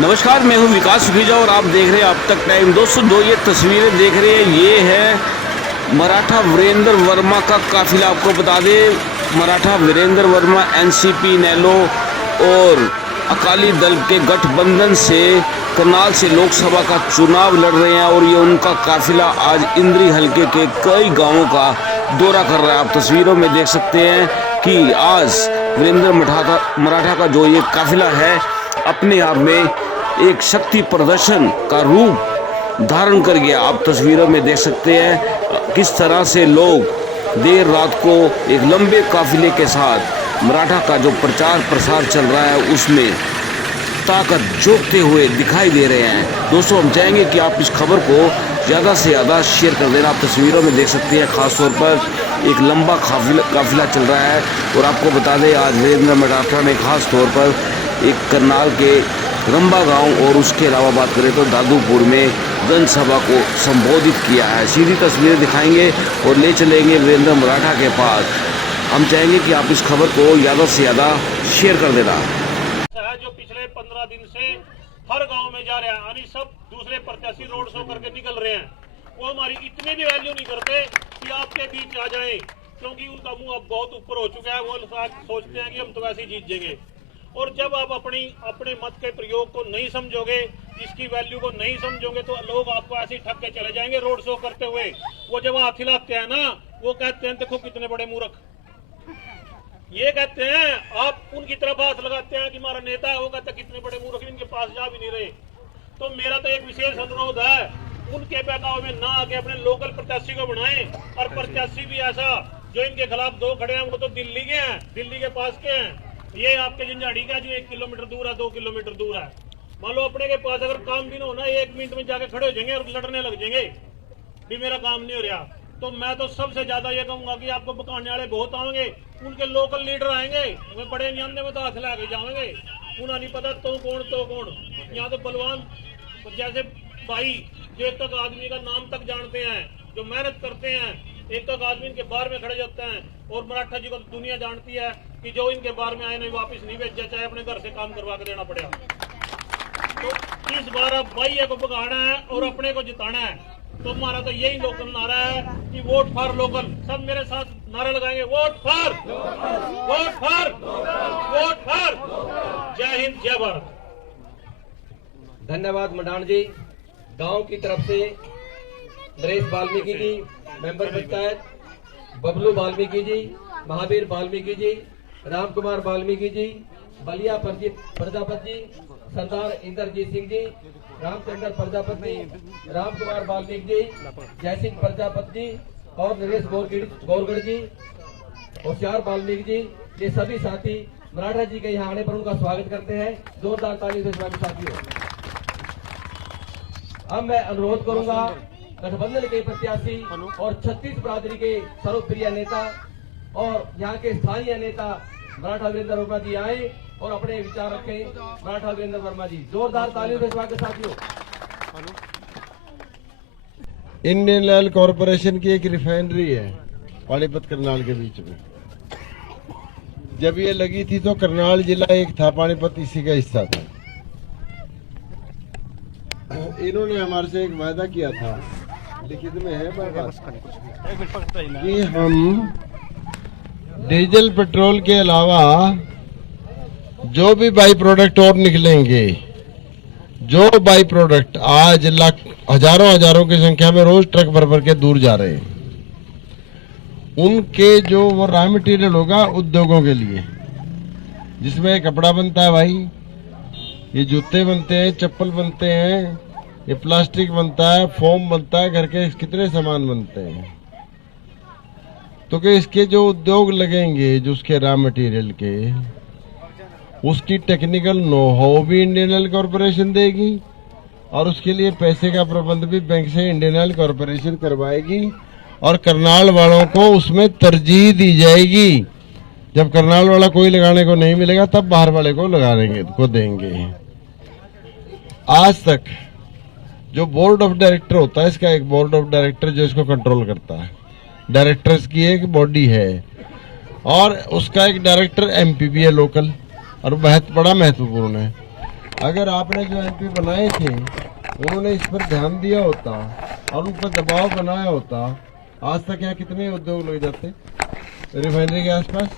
नमस्कार, मैं हूं विकास सुखीजा और आप देख रहे हैं अब तक टाइम। दोस्तों जो ये तस्वीरें देख रहे हैं ये है मराठा वीरेंद्र वर्मा का काफिला। आपको बता दें मराठा वीरेंद्र वर्मा एनसीपी, नैलो और अकाली दल के गठबंधन से करनाल से लोकसभा का चुनाव लड़ रहे हैं और ये उनका काफिला आज इंद्री हलके के कई गांवों का दौरा कर रहा है। आप तस्वीरों में देख सकते हैं कि आज वीरेंद्र मराठा का जो ये काफिला है अपने आप में एक शक्ति प्रदर्शन का रूप धारण कर गया। आप तस्वीरों में देख सकते हैं किस तरह से लोग देर रात को एक लंबे काफिले के साथ मराठा का जो प्रचार प्रसार चल रहा है उसमें ताकत जोड़ते हुए दिखाई दे रहे हैं। दोस्तों हम चाहेंगे कि आप इस खबर को ज़्यादा से ज़्यादा शेयर कर देना। आप तस्वीरों में देख सकते हैं खास तौर पर एक लंबा काफिला चल रहा है। और आपको बता दें आज वीरेंद्र मराठा ने खास तौर पर एक करनाल के रंबा गांव और उसके अलावा बात करें तो दादूपुर में जनसभा को संबोधित किया है। सीधी तस्वीरें दिखाएंगे और ले चलेंगे वीरेंद्र मराठा के पास। हम चाहेंगे कि आप इस खबर को ज़्यादा से ज़्यादा शेयर कर देना। जो पिछले 15 दिन से हर गांव में जा रहे हैं, यानी सब दूसरे प्रत्याशी रोड शो करके निकल रहे हैं। वो हमारी इतनी भी वैल्यू नहीं करते कि आपके बीच आ जाएं, क्योंकि उनका मुंह अब बहुत ऊपर हो चुका है। वो सोचते हैं कि हम तो वैसे ही जीत जाएंगे। और जब आप अपने मत के प्रयोग को नहीं समझोगे, इसकी वैल्यू को नहीं समझोगे, तो लोग आपको ऐसे ही ठग के चले जाएंगे रोड शो करते हुए। वो जब हाथ हिलाते हैं ना, वो कहते हैं देखो कितने बड़े मूर्ख। ये कहते हैं, आप उनकी तरफ हाथ लगाते हैं कि हमारा नेता है, वो कहते हैं कितने बड़े मूर्ख, इनके पास जा भी नहीं रहे। तो मेरा तो एक विशेष अनुरोध है, उनके बहकावे में ना आके अपने लोकल प्रत्याशी को बनाएं। और प्रत्याशी भी ऐसा जो इनके खिलाफ दो खड़े हैं वो तो दिल्ली के हैं, दिल्ली के पास के हैं। ये आपके झंझाड़ी का जो 1 किलोमीटर दूर है, 2 किलोमीटर दूर है। मान लो अपने के पास अगर काम भी ना होना, 1 मिनट में जाके खड़े हो जाएंगे और लड़ने लग जाएंगे भी मेरा काम नहीं हो रहा। तो मैं तो सबसे ज्यादा ये कहूंगा कि आपको बकाने वाले बहुत आएंगे, उनके लोकल लीडर आएंगे, वे बड़े नियम में तो हाथ लगा के जाएंगे। उन्हें नहीं पता तो कौन। यहाँ तो बलवान जैसे भाई जो एक तक आदमी का नाम तक जानते हैं, जो मेहनत करते हैं, एक तक आदमी इनके बार में खड़े जाते हैं। और मराठा जी को दुनिया जानती है कि जो इनके बार में आए नहीं वापस नहीं भेजा, चाहे अपने घर से काम करवा के देना पड़ेगा। तो इस बार अब भाई को भगाना है और अपने को जिताना है। तो हमारा तो यही लोकल नारा है कि वोट फॉर लोकल। सब मेरे साथ नारा लगाएंगे, vote for, vote for, vote for. जय हिंद, जय भारत। धन्यवाद मंडाण जी। गांव की तरफ से नरेश वाल्मीकि जी, मेंबर पंचायत, बबलू वाल्मीकि जी, महावीर वाल्मीकि जी, राम कुमार वाल्मीकि जी, बलिया प्रजापति जी, सरदार इंद्रजीत सिंह जी, रामचंद्र प्रजापति, राम कुमार वाल्मीकि जी, जयसिंह प्रजापति जी और नरेश गौरगढ़ जी, होशियार वाल्मीकि जी, ये सभी साथी मराठा जी के यहाँ आने पर उनका स्वागत करते हैं। जोरदार ताली से स्वागत साथियों। अब मैं अनुरोध करूंगा गठबंधन के प्रत्याशी और 36 बरादरी के सर्वप्रिय नेता और यहाँ के स्थानीय नेता मराठा वीरेंद्र वर्मा जी आए और अपने विचार रखें। मराठा वीरेंद्र वर्मा जी, जोरदार तालियों से स्वागत साथियों। इंडियन ऑयल कॉरपोरेशन की एक रिफाइनरी है पानीपत करनाल के बीच में। जब ये लगी थी तो करनाल जिला एक था, पानीपत इसी का हिस्सा था। इन्होंने हमारे से एक वायदा किया था, लिखित में है कि हम डीजल पेट्रोल के अलावा जो भी बाई प्रोडक्ट और निकलेंगे, जो बाई प्रोडक्ट आज हजारों की संख्या में रोज ट्रक भर भर के दूर जा रहे हैं, उनके जो वो रॉ मटेरियल होगा उद्योगों के लिए, जिसमें कपड़ा बनता है भाई, ये जूते बनते हैं, चप्पल बनते हैं, ये प्लास्टिक बनता है, फोम बनता है, घर के कितने सामान बनते हैं। तो कि इसके जो उद्योग लगेंगे, जो उसके रॉ मटेरियल के, उसकी टेक्निकल नो हाउ भी इंडियन ऑयल कॉरपोरेशन देगी और उसके लिए पैसे का प्रबंध भी बैंक से इंडियन ऑयल कॉरपोरेशन करवाएगी। और करनाल वालों को उसमें तरजीह दी जाएगी। जब करनाल वाला कोई लगाने को नहीं मिलेगा तब बाहर वाले को लगाने को देंगे। आज तक जो बोर्ड ऑफ डायरेक्टर होता है, इसका एक बोर्ड ऑफ डायरेक्टर जो इसको कंट्रोल करता है, डायरेक्टर्स की एक बॉडी है और उसका एक डायरेक्टर एमपी भी है लोकल और बहुत बड़ा महत्वपूर्ण है। अगर आपने जो एमपी बनाए थे उन्होंने इस पर ध्यान दिया होता और उन पर दबाव बनाया होता, आज तक यहाँ कितने उद्योग लग जाते रिफाइनरी के आसपास।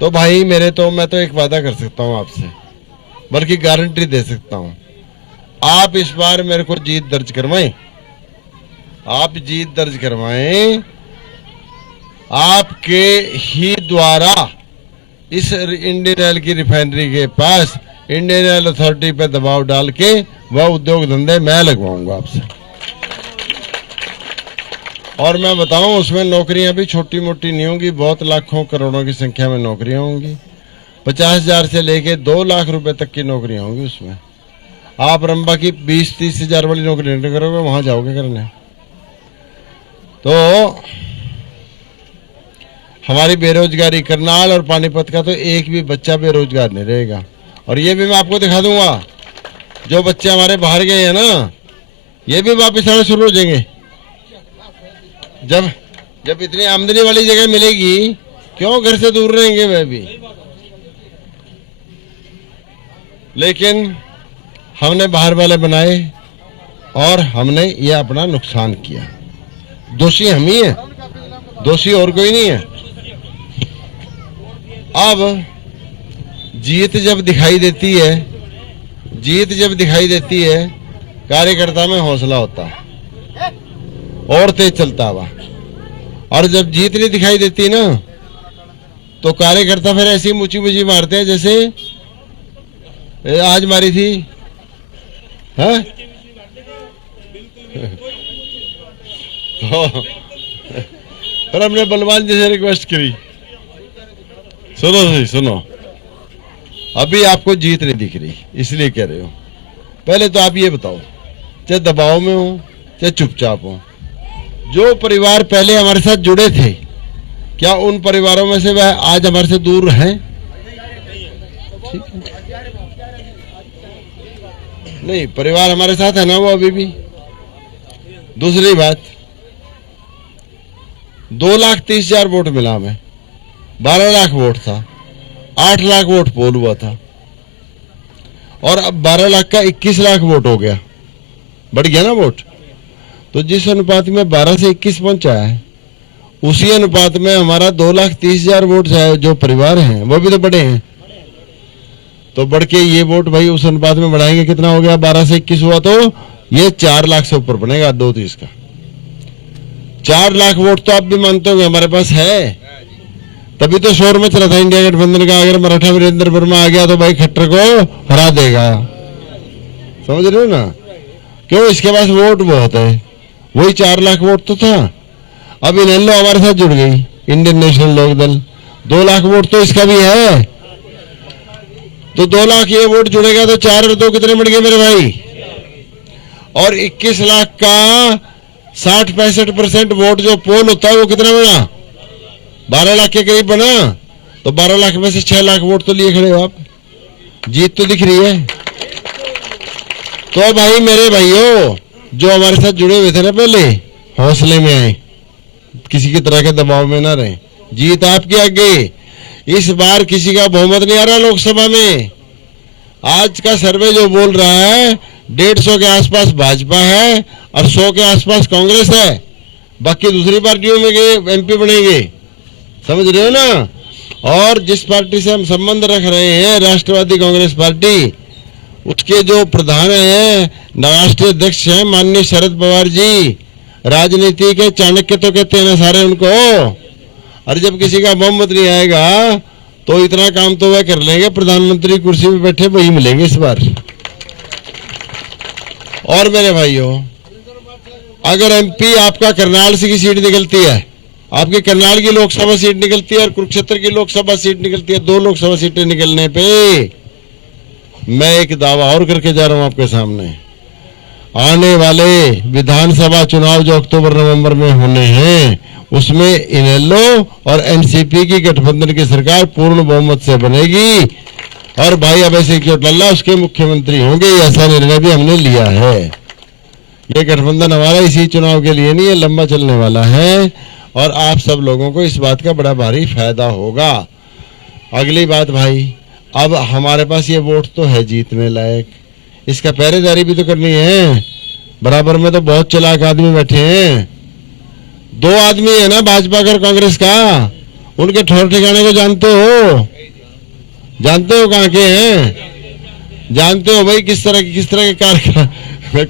तो भाई मैं तो एक वादा कर सकता हूँ आपसे, बल्कि गारंटी दे सकता हूँ, आप इस बार मेरे को जीत दर्ज करवाएं। आप जीत दर्ज करवाएं, आपके ही द्वारा इस इंडियन ऑयल की रिफाइनरी के पास इंडियन ऑयल अथॉरिटी पे दबाव डाल के वह उद्योग धंधे मैं लगवाऊंगा आपसे। और मैं बताऊं, उसमें नौकरियां भी छोटी मोटी नहीं होंगी, बहुत लाखों करोड़ों की संख्या में नौकरियां होंगी। 50,000 से लेके 2 लाख रुपए तक की नौकरियां होंगी उसमें। आप रंबा की 20-30 हजार वाली नौकरी नहीं करोगे, वहां जाओगे करने। तो हमारी बेरोजगारी, करनाल और पानीपत का तो एक भी बच्चा बेरोजगार नहीं रहेगा। और ये भी मैं आपको दिखा दूंगा, जो बच्चे हमारे बाहर गए हैं ना, ये भी वापस आना शुरू हो जाएंगे। जब इतनी आमदनी वाली जगह मिलेगी, क्यों घर से दूर रहेंगे वह भी। लेकिन हमने बाहर वाले बनाए और हमने ये अपना नुकसान किया। दोषी हम ही हैं, दोषी और कोई नहीं है। अब जीत जब दिखाई देती है, कार्यकर्ता में हौसला होता है और तेज चलता हुआ। और जब जीत नहीं दिखाई देती ना, तो कार्यकर्ता फिर ऐसी मुची मारते हैं जैसे आज मारी थी, हाँ? फिर हमने बलवान जी से रिक्वेस्ट करी, सुनो, अभी आपको जीत नहीं दिख रही, इसलिए कह रहे हो। पहले तो आप ये बताओ, चाहे दबाव में हो चाहे चुपचाप हो, जो परिवार पहले हमारे साथ जुड़े थे, क्या उन परिवारों में से वह आज हमारे से दूर हैं? ठीक है, नहीं, परिवार हमारे साथ है ना वो अभी भी। दूसरी बात, 2,30,000 वोट मिला हमें, 12 लाख वोट था, 8 लाख वोट पोल हुआ था, और अब 12 लाख का 21 लाख वोट हो गया, बढ़ गया ना वोट। तो जिस अनुपात में 12 से 21 पहुंचा है, उसी अनुपात में हमारा 2,30,000 वोट जो परिवार हैं वो भी तो बढ़े हैं। तो बढ़ के ये वोट भाई उस अनुपात में बढ़ाएंगे, कितना हो गया, 12 से 21 हुआ, तो ये 4 लाख से ऊपर बनेगा 2,30 का। 4 लाख वोट तो आप भी मानते होंगे हमारे पास है, तभी तो शोर में चला था इंडिया गठबंधन का। अगर मराठा वीरेंद्र वर्मा आ गया तो भाई खट्टर को हरा देगा, समझ रहे हो ना। क्यों, इसके पास वोट बहुत है, वही 4 लाख वोट तो था। अब इनेलो हमारे साथ जुड़ गई, Indian National Lokdal, 2 lakh vote तो इसका भी है। तो 2 लाख ये वोट जुड़ेगा तो 4 और 2 कितने बढ़ गए मेरे भाई। और 21 लाख का 60-65% वोट जो पोल होता है वो कितना बना, 12 लाख के करीब बना। तो 12 लाख में से 6 लाख वोट तो लिए खड़े हो आप, जीत तो दिख रही है। तो भाई मेरे भाइयों, जो हमारे साथ जुड़े हुए थे ना पहले, हौसले में आए, किसी की तरह के दबाव में ना रहे, जीत आपके आगे। इस बार किसी का बहुमत नहीं आ रहा लोकसभा में। आज का सर्वे जो बोल रहा है 150 के आसपास भाजपा है और 100 के आसपास कांग्रेस है, बाकी दूसरी पार्टियों में एमपी बनेंगे, समझ रहे हो ना। और जिस पार्टी से हम संबंध रख रहे हैं, राष्ट्रवादी कांग्रेस पार्टी, उसके जो प्रधान हैं, राष्ट्रीय अध्यक्ष हैं माननीय शरद पवार जी, राजनीति के चाणक्य तो कहते हैं ना सारे उनको। और जब किसी का बहुमत नहीं आएगा तो इतना काम तो वह कर लेंगे, प्रधानमंत्री कुर्सी पे बैठे वही मिलेंगे इस बार। और मेरे भाइयों, अगर एमपी आपका करनाल से की सीट निकलती है, आपकी करनाल की लोकसभा सीट निकलती है और कुरुक्षेत्र की लोकसभा सीट निकलती है, 2 लोकसभा सीटें निकलने पे मैं एक दावा और करके जा रहा हूं आपके सामने, आने वाले विधानसभा चुनाव जो अक्टूबर-नवंबर में होने हैं, उसमें इनेलो और एनसीपी की गठबंधन की सरकार पूर्ण बहुमत से बनेगी और भाई अभय सिंह चौटाला उसके मुख्यमंत्री होंगे। ऐसा निर्णय भी हमने लिया है। ये गठबंधन हमारा इसी चुनाव के लिए नहीं है, लंबा चलने वाला है और आप सब लोगों को इस बात का बड़ा भारी फायदा होगा। अगली बात भाई, अब हमारे पास ये वोट तो है जीतने लायक, इसका पहरेदारी भी तो करनी है। बराबर में तो बहुत चालाक आदमी बैठे हैं। 2 आदमी है ना भाजपा और कांग्रेस का, उनके ठौर ठिकाने को जानते हो? जानते हो कहाँ के हैं? जानते हो भाई किस तरह के कार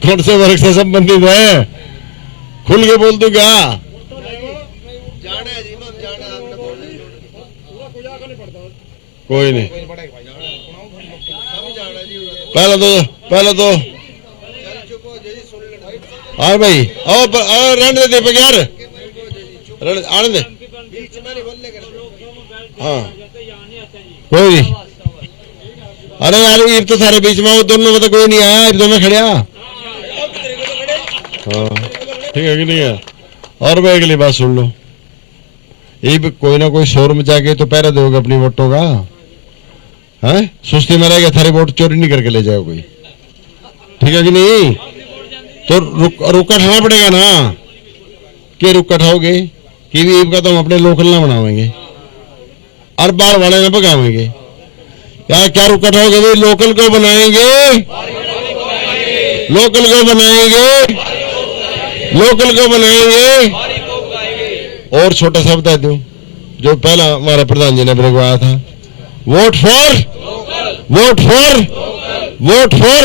कौन से वर्ग से संबंधित है? खुल के बोल दूं क्या? कोई नहीं, पहले तो और भाई और रहने दे दीपक यार, आने दे। हाँ कोई नहीं। अरे यार ये तो सारे बीच में, वो दोनों में तो कोई नहीं आया, दोनों खड़िया। हाँ ठीक है कि नहीं है? और भाई अगली बात सुन लो, ये भी कोई ना कोई शोर में जाके तो पहरा दोगे अपनी वोटों का, है? सुस्ती में रहेगा, थारी वोट चोरी नहीं करके ले जाओ कोई, ठीक है कि नहीं? तो रुका उठाना पड़ेगा ना, कि रुका उठाओगे कि भी का तो हम अपने लोकल ना बनावेंगे और बाहर वाले ना भगावेंगे। क्या रुका उठाओगे भाई? लोकल को बनाएंगे, लोकल को बनाएंगे, लोकल को बनाएंगे। और छोटा सा बता दूं, जो पहला हमारे प्रधान जी ने मेरे को आया था, vote for, vote for, vote for